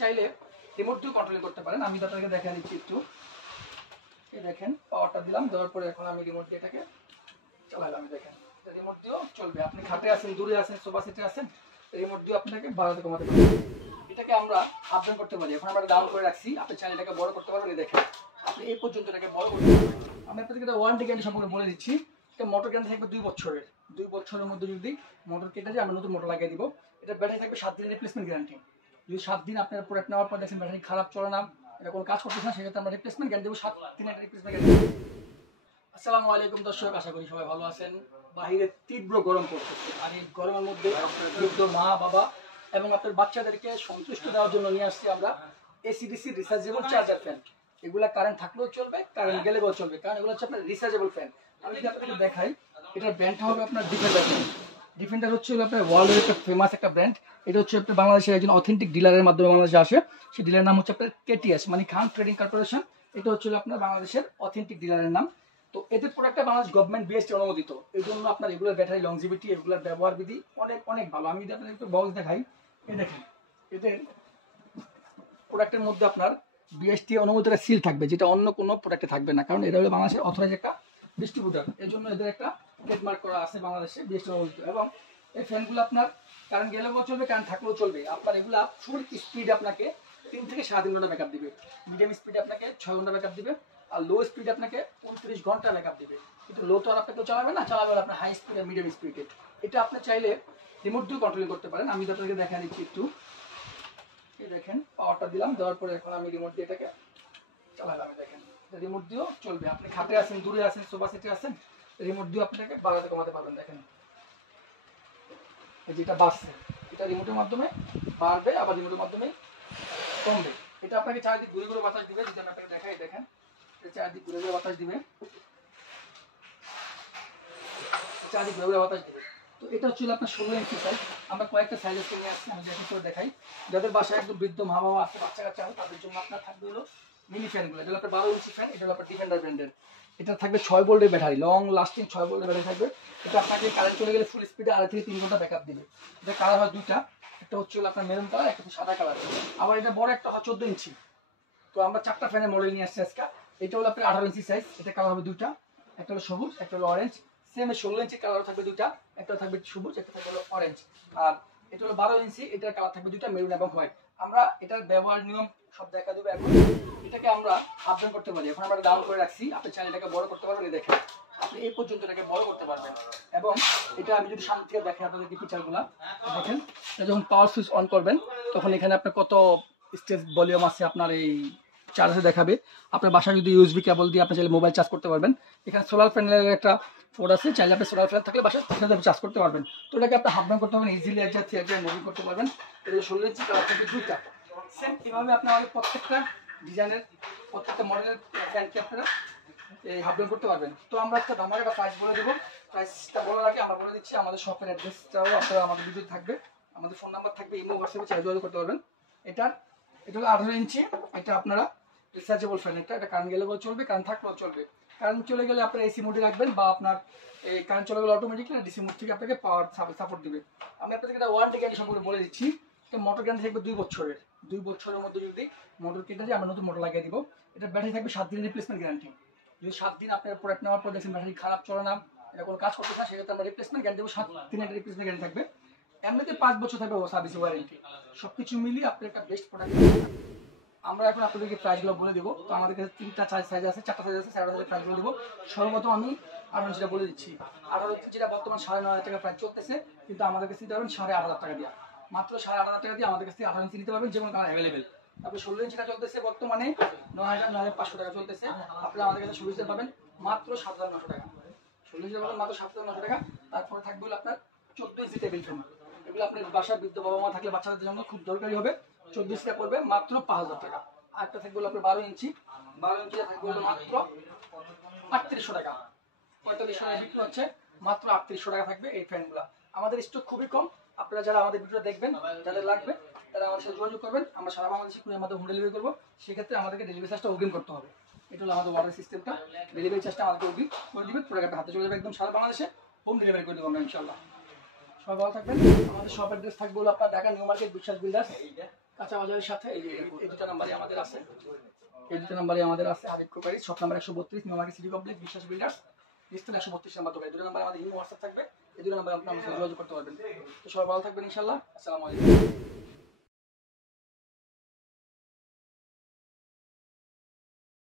চাইলে রিমোট দিয়ে কন্ট্রোল করতে পারেন। আমি আপনাদেরকে দেখা দিচ্ছি একটু। এই দেখেন পাওয়ারটা দিলাম, দেওয়ার পরে এখন আমি রিমোট দিয়ে এটাকে চালালাম। দেখেন রিমোট দিয়েও চলবে। আপনি খাটে আছেন, দূরে আছেন, সোফা সেটে আছেন, রিমোট দিয়ে আপনাকে বাড়াতে কমাতে পারবেন। এটাকে আমরা আপ ডাউন করতে পারি। এখন আমরা ডাউন করে রাখছি, আপনি চাইলে এটাকে বড় করতে পারবেন। দেখেন আপনি এই পর্যন্ত এটাকে বড় করতে পারবেন। আমি আপনাদেরকে এটা ওয়ারেন্টি গ্যারান্টি সম্পর্কে বলে দিচ্ছি। এটা মোটর গ্যারান্টি থাকবে 2 বছরের। 2 বছরের মধ্যে যদি মোটর কেটে যায় আমরা নতুন মোটর লাগিয়ে দিব। এটা ব্যাটারি থাকবে 7 দিনের রিপ্লেসমেন্ট গ্যারান্টি। যদি 7 দিন আপনার প্রোডাক্ট নেওয়ার পর দেখেন ব্যাটারি খারাপ চলে না, এটা কোনো কাজ করতেছে না, সেক্ষেত্রে আমরা রিপ্লেসমেন্ট গ্যারান্টি দেবো। 7 দিনের রিপ্লেসমেন্ট গ্যারান্টি। আসসালামু আলাইকুম দর্শক, আশা করি সবাই ভালো আছেন। বাহিরে তীব্র গরম পড়তেছে, আর এই গরমের মধ্যে বৃদ্ধ মা বাবা এবং আপনার বাচ্চাদেরকে সন্তুষ্ট দেওয়ার জন্য নিয়ে আসছি আমরা এসিডিসি রিচার্জেবল চার্জার ফ্যান। এগুলা কারেন্ট থাকলেও চলবে, কারেন্ট গেলেও চলবে, কারণ এগুলো হচ্ছে আপনার রিচার্জেবল ফ্যান। আমি যদি আপনাদেরকে দেখাই, এটার ব্র্যান্ডটা হবে আপনার ডিফেন্ডার। ডিফেন্ডার হচ্ছে আপনার ওয়ার্ল্ডের একটা ফেমাস একটা ব্র্যান্ড। এটা হচ্ছে আপনার বাংলাদেশের একজন অথেন্টিক ডিলারের মাধ্যমে বাংলাদেশে আসে। সেই ডিলারের নাম হচ্ছে আপনার কেটিএস, মানে খান ট্রেডিং কর্পোরেশন। এটা হচ্ছে আপনার বাংলাদেশের অথেন্টিক ডিলারের নাম। তো এদের প্রোডাক্টটা বাংলাদেশ গভর্নমেন্ট বিএসটি অনুমোদিত। এই জন্য আপনার এগুলোর ব্যাটারি লংজিভিটি, এগুলোর ব্যবহার বিধি অনেক অনেক ভালো। আমি যদি আপনাদের একটু বক্স দেখাই, এই দেখেন এদের প্রোডাক্টের মধ্যে আপনার বিএসটি অনুমোদিত সিল থাকবে, যেটা অন্য কোনো প্রোডাক্টে থাকবে না, কারণ এটা হলো বাংলাদেশের অথরাইজ একটা ডিস্ট্রিবিউটার। এই জন্য এদের একটা ট্রেডমার্ক করা আছে বাংলাদেশে বিএসটি অনুমোদিত। এবং এই ফ্যানগুলো আপনার কারেন্ট গেলেও চলবে, কারেন্ট থাকলেও চলবে। আপনার এগুলো ফুল স্পিড আপনাকে 3 থেকে 7.5 ঘন্টা ব্যাকআপ দিবে। মিডিয়াম স্পিডে আপনাকে 6 ঘন্টা ব্যাকআপ দিবে, আর লো স্পিডে আপনাকে 29 ঘন্টা ব্যাকআপ দিবে। কিন্তু লো তো আর আপনাকে চালাবে না, চালাবে আপনার হাই স্পিড আর মিডিয়াম স্পিডে। এটা আপনি চাইলে রিমোট দিয়ে কন্ট্রোল করতে পারেন। আমি আপনাদেরকে দেখা দিচ্ছি একটু। এই দেখেন পাওয়ারটা দিলাম, দেওয়ার পরে এখন আমি রিমোট দিয়ে এটাকে চালালাম। দেখেন রিমোট দিয়েও চলবে। আপনি খাটে আছেন, দূরে আছেন, সোফা সেটে আছেন, রিমোট দিয়ে আপনি এটাকে বাড়াতে কমাতে পারবেন। দেখেন যেটা বাড়ছে, এটা রিমোটের মাধ্যমে বাড়বে, আবার রিমোটের মাধ্যমে কমবে। এটা আপনাকে চারিদিক ঘুরে ঘুরে বাতাস দিবে। যদি আমি আপনাকে দেখাই, দেখেন চারিদিক ঘুরে ঘুরে বাতাস দিবে, চারিদিক ঘুরে ঘুরে বাতাস দিবে। তো এটা হচ্ছে আপনার 16 ইঞ্চি সাইজ। আমরা কয়েকটা সাইজের নিয়ে আসছি, আমি দেখে করে দেখাই। যাদের বাসায় একদম বৃদ্ধ মা বাবা আছে, বাচ্চা কাচ্চা আছে, তাদের জন্য আপনার থাকবে হলো মিনি ফ্যানগুলো। যেগুলো আপনার 12 ইঞ্চি ফ্যান। এটা হলো আপনার ডিফেন্ডার ব্র্যান্ডের। এটা থাকবে 6 ভোল্টের ব্যাটারি, লং লাস্টিং 6 ভোল্টের ব্যাটারি থাকবে। এটা আপনাকে কারেন্ট চলে গেলে ফুল স্পিডে 2.5 থেকে 3 ঘন্টা ব্যাকআপ দিবে। এটা কালার হয় দুইটা, একটা হচ্ছে আপনার মেরুন কালার, একটা হচ্ছে সাদা কালার। আবার এটা বড় একটা হয় 14 ইঞ্চি। তো আমরা 4টা ফ্যানের মডেল নিয়ে আসছি আজকে। এটা হলো আপনার 18 ইঞ্চি সাইজ। এটা কালার হবে দুইটা, একটা হলো সবুজ, একটা হলো অরেঞ্জ। সেম 16 ইঞ্চি কালার থাকবে দুইটা, একটা থাকবে সবুজ, একটা থাকবে হলো অরেঞ্জ। আর এটা হলো 12 ইঞ্চি, এটার কালার থাকবে দুইটা, মেরুন এবং হোয়াইট। আমরা এটার ব্যবহার নিয়ম সব দেখা দেবো। এখন এটাকে আমরা আপ ডাউন করতে পারি। এখন আমরা ডাউন করে রাখছি, আপনি চাইলে এটাকে বড় করতে পারবেন। দেখেন আপনি এই পর্যন্ত এটাকে বড় করতে পারবেন। এবং এটা আমি যদি সামনে থেকে দেখেন আপনাদেরকে ফিচারগুলো দেখেন। এটা যখন পাওয়ার সুইচ অন করবেন, তখন এখানে আপনার কত স্টেজ ভলিউম আছে আপনার এই চার্জে দেখাবে। আপনার বাসায় যদি ইউএসবি কেবল দিয়ে আপনি চাইলে মোবাইল চার্জ করতে পারবেন। এখানে সোলার প্যানেলের একটা পোর্ট আছে, চাইলে আপনি সোলার প্যানেল থাকলে বাসায় চার্জ করতে পারবেন। তো এটাকে আপনি হাফ ডাউন করতে পারবেন, ইজিলি এক জায়গা থেকে এক জায়গায় মুভিং করতে পারবেন। এটা 16 ইঞ্চি কালার থাকবে দুইটা। সেম এভাবে আপনি আমাদের প্রত্যেকটা ডিজাইনের, প্রত্যেকটা মডেলের ফ্যানকে আপনারা এই হাফ ডাউন করতে পারবেন। তো আমরা একটা দামের একটা প্রাইস বলে দেবো। প্রাইসটা বলার আগে আমরা বলে দিচ্ছি আমাদের শপের অ্যাড্রেসটাও আপনারা আমাদের ভিডিওতে থাকবে, আমাদের ফোন নাম্বার থাকবে, ইমো হোয়াটসঅ্যাপে চাইলে যোগাযোগ করতে পারবেন। এটা হলো 18 ইঞ্চি। এটা আপনারা রিচার্জেবল ফ্যান। এটা কারেন্ট গেলেও চলবে, কারেন্ট থাকলেও চলবে। কারেন্ট চলে গেলে আপনার এসি মোডে রাখবেন, বা আপনার এই কারেন্ট চলে গেলে অটোমেটিকলি ডিসি মোড থেকে আপনাকে পাওয়ার সাপোর্ট দিবে। আমি আপনাদেরকে একটা ওয়ারেন্টি গ্যারান্টি সম্পর্কে বলে দিচ্ছি। তো মোটর গ্যারান্টি থাকবে 2 বছরের। 2 বছরের মধ্যে যদি মোটর কেটে যায় আমরা নতুন মোটর লাগিয়ে দিব। এটা ব্যাটারি থাকবে 7 দিনের রিপ্লেসমেন্ট গ্যারান্টি। যদি 7 দিন আপনার প্রোডাক্ট নেওয়ার পর দেখছেন ব্যাটারি খারাপ চলে না, এটা কোনো কাজ করতে না, সেক্ষেত্রে আমরা রিপ্লেসমেন্ট গ্যারান্টি দেবো। 7 দিনের রিপ্লেসমেন্ট গ্যারান্টি থাকবে। এমনিতে 5 বছর থাকবে সার্ভিস ওয়ারেন্টি। সবকিছু মিলিয়ে আপনার একটা বেস্ট প্রোডাক্ট। আমরা এখন আপনাদেরকে প্রাইসগুলো বলে দেবো। তো আমাদের কাছে 3টা সাইজ আছে, 4টা সাইজ আছে, 4টা সাইজের প্রাইস বলে দেবো। সর্বপ্রথম আমি 18 ইঞ্চিটা বলে দিচ্ছি। 18 ইঞ্চি যেটা বর্তমান 9,500 টাকা প্রাইস চলতেছে, কিন্তু আমাদের কাছে দিতে পারবেন 8,500 টাকা দিয়ে। মাত্র 8,500 টাকা দিয়ে আমাদের কাছে 18 ইঞ্চি নিতে পারবেন, যে কোনো কালার অ্যাভেলেবেল। তারপরে 16 ইঞ্চিটা চলতেছে বর্তমানে 9,500 টাকা চলতেছে। আপনারা আমাদের কাছে 16 ইঞ্চি পাবেন মাত্র 7,900 টাকা। 16 ইঞ্চি পাবেন মাত্র 7,900 টাকা। তারপরে থাকবে হলো আপনার 14 ইঞ্চি টেবিল ফ্যান। এগুলো আপনার বাসার বৃদ্ধ বাবা মা থাকলে বাচ্চাদের জন্য খুব দরকারি হবে। 14 ইঞ্চিটা পড়বে মাত্র 5,000 টাকা। আরেকটা থাকবে হলো আপনার 12 ইঞ্চি। 12 ইঞ্চিটা থাকবে হলো মাত্র 3800 টাকা। 4500 টাকা বিক্রি হচ্ছে, মাত্র 3800 টাকা থাকবে এই ফ্যানগুলো। আমাদের স্টক খুবই কম। আপনারা যারা আমাদের ভিডিওটা দেখবেন, যাদের লাগবে তারা আমাদের সাথে যোগাযোগ করবেন। আমরা সারা বাংলাদেশে কুরিয়ার মাধ্যমে হোম ডেলিভারি করবো। সেক্ষেত্রে আমাদেরকে ডেলিভারি চার্জটা অগ্রিম করতে হবে। এটা হলো আমাদের অর্ডার সিস্টেমটা। ডেলিভারি চার্জটা আমাদেরকে অগ্রিম করে দিবেন, প্রোডাক্টটা হাতে চলে যাবে, একদম সারা বাংলাদেশে হোম ডেলিভারি করে দেবো আমরা ইনশাল্লাহ। সবাই ভালো থাকবেন। আমাদের শপ অ্যাড্রেস থাকবে হলো আপনার ঢাকা নিউ মার্কেট বিশ্বাস বিল্ডার্স। কাঁচা বাজারের সাথে এই দুটো নাম্বারই আমাদের আছে, Habib crockery, shop number 132, new market city complex, বিশ্বাস বিল্ডার্স, নিস্তার 132 নাম্বার দোকান। এই দুটো নাম্বার আমাদের ইমো হোয়াটসঅ্যাপ থাকবে, এই দুটো নাম্বার আপনারা যোগাযোগ করতে পারবেন। তো সবাই ভালো থাকবেন ইনশাআল্লাহ। আসসালামু আলাইকুম।